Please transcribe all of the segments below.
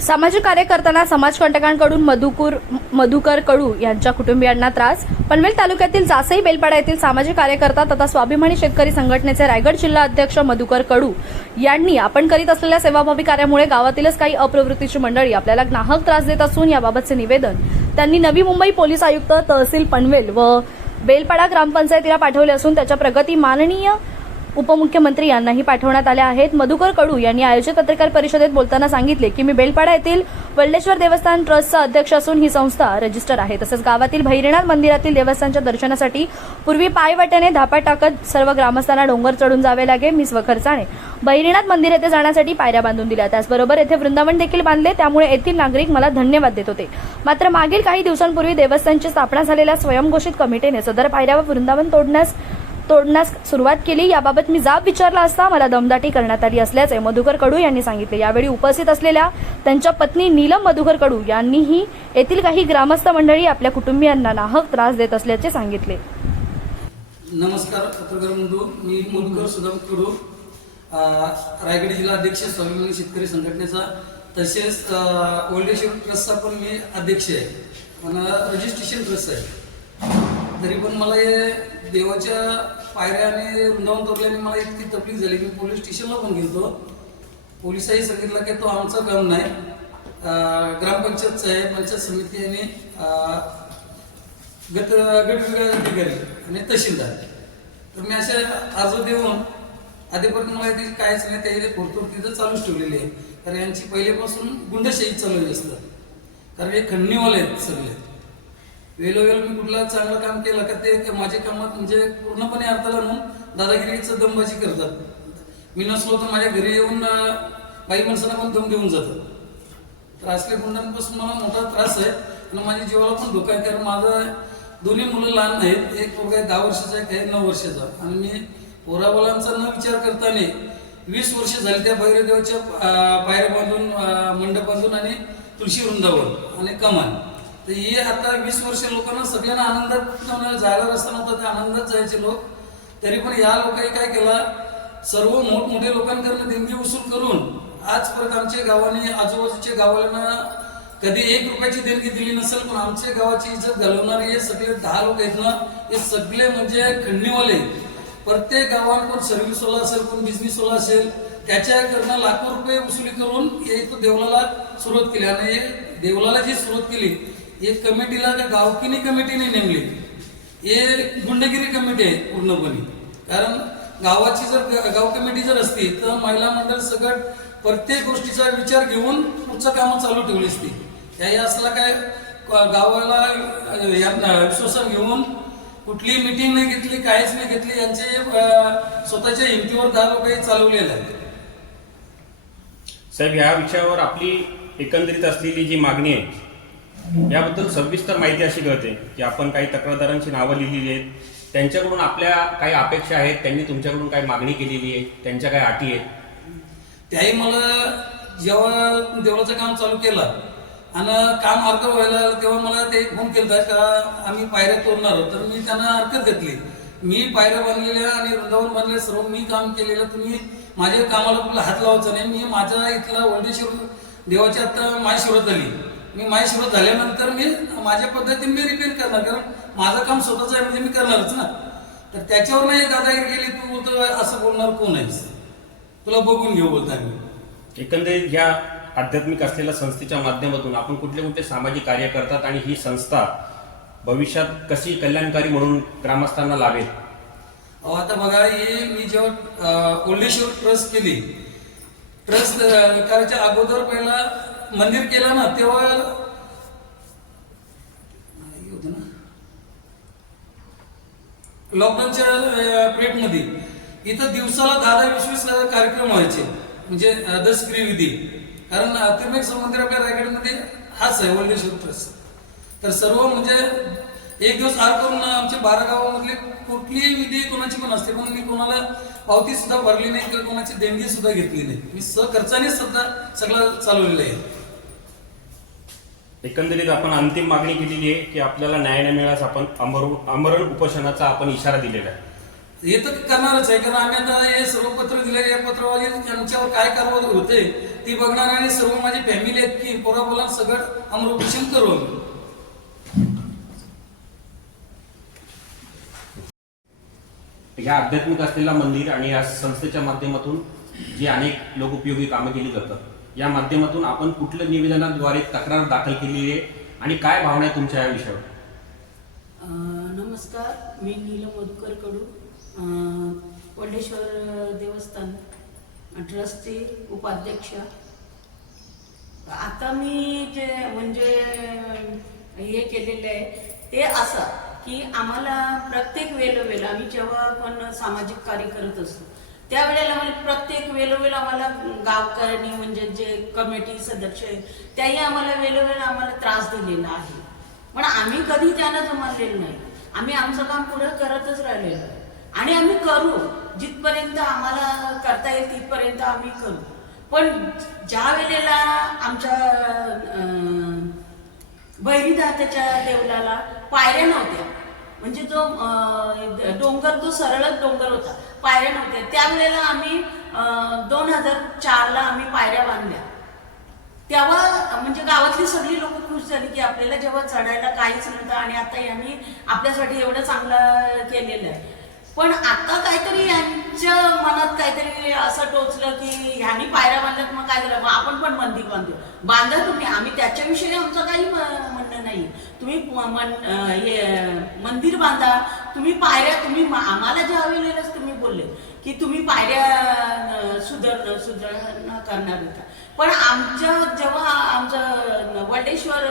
सामाजिक कार्य करताना समाजकंटकांकडून मधुकर मधुकर कडू यांच्या कुटुंबियांना त्रास. पनवेल तालुक्यातील जासई बेलपाडा येथील सामाजिक कार्यकर्ता तथा स्वाभिमानी शेतकरी संघटनेचे रायगड जिल्हा अध्यक्ष मधुकर कडू यांनी आपण करीत असलेल्या सेवाभावी कार्यामुळे गावातीलच काही अप्रवृत्तीची मंडळी आपल्याला नाहक त्रास देत असून याबाबतचे निवेदन त्यांनी नवी मुंबई पोलीस आयुक्त तहसील पनवेल व बेलपाडा ग्रामपंचायतीला पाठवले असून त्याच्या प्रगती माननीय उपमुख्यमंत्री यांनाही पाठवण्यात आल्या आहेत. मधुकर कडू यांनी आयोजित पत्रकार परिषदेत बोलताना सांगितले की मी बेलपाडा येथील वल्लेश्वर देवस्थान ट्रस्टचा अध्यक्ष असून ही संस्था रजिस्टर आहे. तसंच गावातील भैरीनाथ मंदिरातील देवस्थानच्या दर्शनासाठी पूर्वी पायवाट्याने धापा टाकत सर्व ग्रामस्थांना डोंगर चढून जावे लागे मी स्वखर्चाने भैरीनाथ मंदिर येथे जाण्यासाठी पायऱ्या बांधून दिल्या. त्याचबरोबर येथे वृंदावन देखील बांधले. त्यामुळे येथील नागरिक मला धन्यवाद देत होते. मात्र मागील काही दिवसांपूर्वी देवस्थानची स्थापना झालेल्या स्वयंघोषित कमिटीने सदर पायऱ्या व वृंदावन तोडण्यास तोडण्यास सुरुवात केली. याबाबत मी जाब विचारला असता मला दमदाटी करण्यात आली असल्याचे मधुकर कडू यांनी सांगितले. यावेळी उपस्थित असलेल्या त्यांच्या पत्नी नीलम मधुकर कडू यांनीही येथील काही ग्रामस्थ मंडळी आपल्या कुटुंबियांना नाहक त्रास देत असल्याचे सांगितले. नमस्कार पत्रकार बंधू. मी मधुकर सुदाम कडू. रायगड जिल्हा अध्यक्ष स्वाभिमानी शेतकरी संघटनेचा तसेच ओल्ड एज ट्रस्टचा पण मी अध्यक्ष आहे. आणि रजिस्ट्रेशन ट्रस्ट आहे. तरी पण मला हे देवाच्या पायऱ्याने आणि वृंदावन तोरल्याने मला इतकी तकलीफ झाली मी पोलीस स्टेशनला पण गेलो पोलिसांनी सांगितलं की तो आमचं काम नाही. ग्रामपंचायतचं आहे पंचायत समिती आणि गट गटविकास अधिकारी आणि तहसीलदार. तर मी असे अर्ज देऊन आधीपर्यंत मला इथे कायच नाही त्या इथे तिथं चालूच ठेवलेली आहे. कारण यांची पहिलेपासून गुंडशाही चालू असतं कारण हे खंडणीवाले आहेत सगळे. वेळोवेळी मी कुठला चांगलं काम केलं का ते माझे माझ्या कामात म्हणजे पूर्णपणे अर्थाला म्हणून दादागिरीचं दमबाजी करतात. मी नसलो तर माझ्या घरी येऊन बाई माणसांना पण दम देऊन जातात. तर असल्या गुंडांपासून मला मोठा त्रास आहे. आणि माझ्या जीवाला पण धोका आहे. कारण माझं दोन्ही मुलं लहान आहेत. एक पोरगा आहे दहा वर्षाचा एक आहे नऊ वर्षाचा. आणि मी पोराबालांचा न विचार करताना वीस वर्ष झाली त्या भैरदेवाच्या पायऱ्या बांधून मंडप बांधून आणि तुळशी वृंदावन आणि कमान. तर हे आता वीस वर्ष लोकांना सगळ्यांना आनंदात जायला रस्ता नव्हता ते आनंदात जायचे लोक. तरी पण या लोकांनी काय केला? सर्व मोठमोठ्या लोकांकडनं देणगी वसूल करून आजपर्यंत आमच्या गावाने आजूबाजूच्या गावाला कधी एक रुपयाची देणगी दिली नसेल पण आमच्या गावाची इज्जत घालवणारे हे सगळे दहा लोक आहेत ना हे सगळे म्हणजे खंडणीवाले. प्रत्येक गावात कोण सर्व्हिसवाला असेल कोण बिझनेसवाला असेल त्याच्याकडनं लाखो रुपये वसुली करून हे इथं देवळाला सुरुवात केली. आणि हे देवळाला जी सुरुवात केली एक कमिटीला का गावकीनी कमिटीने नेमली. हे गुंडगिरी कमिटी आहे पूर्णपणे. कारण गावाची जर गाव कमिटी जर असती तर महिला मंडळ सगळं प्रत्येक गोष्टीचा विचार घेऊन पुढचं कामं चालू ठेवली असती. त्याही असला काय गावाला यांना विश्वासात घेऊन कुठली मिटिंग नाही घेतली काहीच नाही घेतली यांचे स्वतःच्या हिमतीवर दहा लोक चालवलेले आहेत. साहेब या विषयावर आपली एकंदरीत असलेली जी मागणी आहे याबद्दल सविस्तर माहिती अशी कळते की आपण काही तक्रारदारांची नावं लिहिलेली आहेत. त्यांच्याकडून आपल्या काही अपेक्षा आहेत. त्यांनी तुमच्याकडून काही मागणी केलेली आहे. त्यांच्या काही अटी आहेत. त्याही मला जेव्हा देवळाचं काम चालू केलं आणि काम अर्ध व्हायला तेव्हा मला ते फोन केला का आम्ही पायऱ्या तोडणार आहोत. तर मी त्यांना हरकत घेतली. मी पायऱ्या बनलेल्या आणि वृंदावन बनलेल्या सर्व मी काम केलेलं. तुम्ही माझ्या कामाला कुठला हात लावायचा नाही. मी माझा इथला वल्डेश्वर देवाची आता मायशिवरात झाली मी मायशिवरात झाल्यानंतर मी माझ्या पद्धतीने मी रिपेअर करणार कारण माझं काम स्वतःच आहे म्हणजे मी करणारच ना. तर त्याच्यावर नाही दादागिरी केली तू बोलतो असं बोलणार कोण आहेस? तुला बघून घेऊ बोलता मी. एकंदरीत या आध्यात्मिक असलेल्या संस्थेच्या माध्यमातून आपण कुठले कुठले सामाजिक कार्य करतात आणि ही संस्था भविष्यात कशी कल्याणकारी म्हणून ग्रामस्थांना लाभेल अहो आता बघा हे मी जेव्हा ओल्डेश्वर ट्रस्ट केली ट्रस्ट करायच्या अगोदर पहिला मंदिर केलं ना तेव्हा होत ना. लॉकडाऊनच्या मध्ये इथं दिवसाला दहा दहा वीस वीस कार्यक्रम व्हायचे. म्हणजे अं, विधी कारण अतिमेक त्रिनेश्वर मंदिर आपल्या रायगडमध्ये हाच आहे ओल्डेश्वर ट्रस्ट तर सर्व म्हणजे एक दिवस आर करून आमच्या बारा गावामधली कुठलीही विधी कोणाची पण असते. पण मी कोणाला पावती सुद्धा भरली नाही किंवा कोणाची देणगी सुद्धा घेतली नाही. मी सहखर्चाने सध्या सगळं चालवलेलं आहे. एकंदरीत आपण अंतिम मागणी केलेली आहे की आपल्याला न्याय न मिळाल्यास आपण आमरण आमरण उपोषणाचा आपण इशारा दिलेला आहे. हे तर करणारच आहे कारण आम्ही आता हे सर्व पत्र दिले या पत्रावर यांच्यावर काय कारवाई होते ती बघणार आणि सर्व माझी फॅमिली आहेत की पोरापोला सगळं अमृपोषण करू ह्या आध्यात्मिक असलेला मंदिर आणि या संस्थेच्या माध्यमातून जी अनेक लोकोपयोगी कामं केली जातात या माध्यमातून आपण कुठल्या निवेदनाद्वारे तक्रार दाखल केली आहे आणि काय भावना आहे तुमच्या या विषयावर? नमस्कार मी नीलम मधुकर कडू अं, देवस्थान ट्रस्टी उपाध्यक्ष. आता मी जे म्हणजे हे केलेलं आहे ते असं की आम्हाला प्रत्येक वेळोवेळ आम्ही जेव्हा पण सामाजिक कार्य करत असतो त्यावेळेला म्हणजे प्रत्येक वेळोवेळ आम्हाला गावकऱ्यांनी म्हणजे जे कमिटी सदस्य आहेत त्याही आम्हाला वेळोवेळ आम्हाला त्रास दिलेला आहे. पण आम्ही कधी त्यांना जमलेलं नाही. आम्ही आमचं काम पुढे करतच राहिलेलो आणि आम्ही करू. जिथपर्यंत आम्हाला करता येईल तिथपर्यंत आम्ही करू. पण ज्या वेळेला आमच्या बहिरीदात्याच्या देवलाला पायऱ्या नव्हत्या म्हणजे जो डोंगर तो सरळच डोंगर होता. पायऱ्या नव्हत्या. त्यावेळेला आम्ही दोन हजार चारला आम्ही पायऱ्या बांधल्या. तेव्हा म्हणजे गावातली सगळी लोक खुश झाली की आपल्याला जेव्हा चढायला काहीच नव्हतं आणि आता यांनी आपल्यासाठी एवढं चांगलं केलेलं आहे. पण आता काहीतरी यांच्या मनात काहीतरी असं टोचलं की ह्यांनी पायऱ्या बांधल्यात मग काय झालं? मग आपण पण मंदिर बांधू. बांधा तुम्ही. आम्ही त्याच्याविषयी आमचं काही म्हणणं नाही. तुम्ही मन- हे, मंदिर बांधा. तुम्ही पायऱ्या तुम्ही आम्हाला ज्या वेळेलाच तुम्ही बोलले की तुम्ही पायऱ्या सुधारण सुधार सुधारणा करणार होता. पण आमच्या जेव्हा आमचं वडेश्वर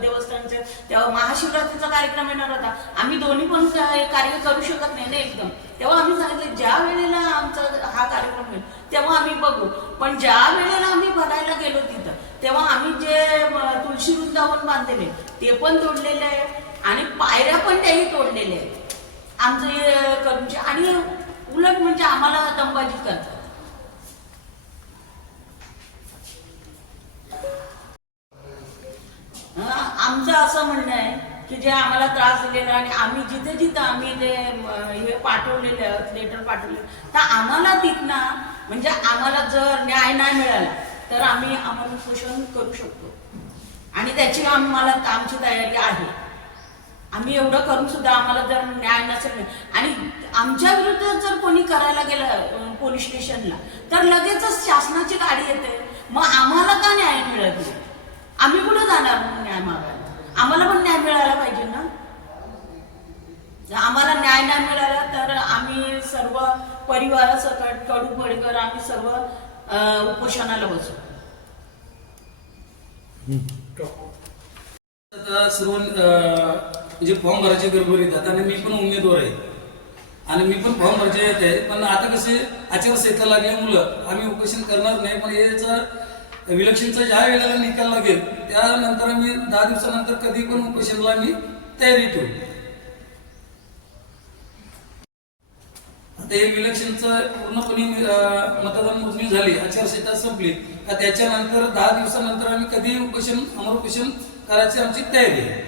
देवस्थानचं तेव्हा महाशिवरात्रीचा कार्यक्रम येणार होता. आम्ही दोन्ही पण कार्य करू शकत नाही ना एकदम. तेव्हा आम्ही सांगितलं ज्या वेळेला आमचा हा कार्यक्रम होईल तेव्हा आम्ही बघू. पण ज्या वेळेला आम्ही बघायला गेलो तिथं तेव्हा आम्ही जे तुळशी वृंदावन बांधलेले ते पण तोडलेले आहे. आणि पायऱ्या पण त्याही तोडलेल्या आहेत. आमचं हे करून आणि उलट म्हणजे आम्हाला दमबाजी करतात. आमचं असं म्हणणं आहे की जे आम्हाला त्रास दिलेला आणि आम्ही जिथे जिथं आम्ही ते हे पाठवलेले आहेत लेटर पाठवले तर आम्हाला तिथनं म्हणजे आम्हाला जर न्याय नाही मिळाला तर आम्ही आम्हाला पोषण करू शकतो. आणि त्याची आम्हाला आमची तयारी आहे. आम्ही एवढं करून सुद्धा आम्हाला जर न्याय नसेल आणि आमच्या विरुद्ध जर कोणी करायला गेलं पोलीस स्टेशनला तर लगेचच शासनाची गाडी येते. मग आम्हाला का न्याय मिळत नाही? आम्ही कुठे जाणार मग न्याय मागायला? आम्हाला पण न्याय मिळायला पाहिजे ना? जर आम्हाला न्याय नाही मिळाला तर आम्ही सर्व परिवारासकट कडू पडकर आम्ही सर्व उपोषणाला बसू. म्हणजे फॉर्म भरायचे गडबड येतात आणि मी पण उमेदवार आहे. आणि मी पण फॉर्म भरायचे येत आहे पण आता कसे आचारसंहिता लागल्यामुळं आम्ही उपोषण करणार नाही पण याचा विलक्षणचा ज्या वेळेला निकाल लागेल त्यानंतर आम्ही दहा दिवसानंतर कधी पण उपोषणला आम्ही तयारी ठेवू. आता हे विलक्षणचं पूर्णपणे मतदान मोजणी झाली आचारसंहिता संपली. का त्याच्यानंतर दहा दिवसानंतर आम्ही कधी उपोषण अमर उपोषण करायची आमची तयारी आहे.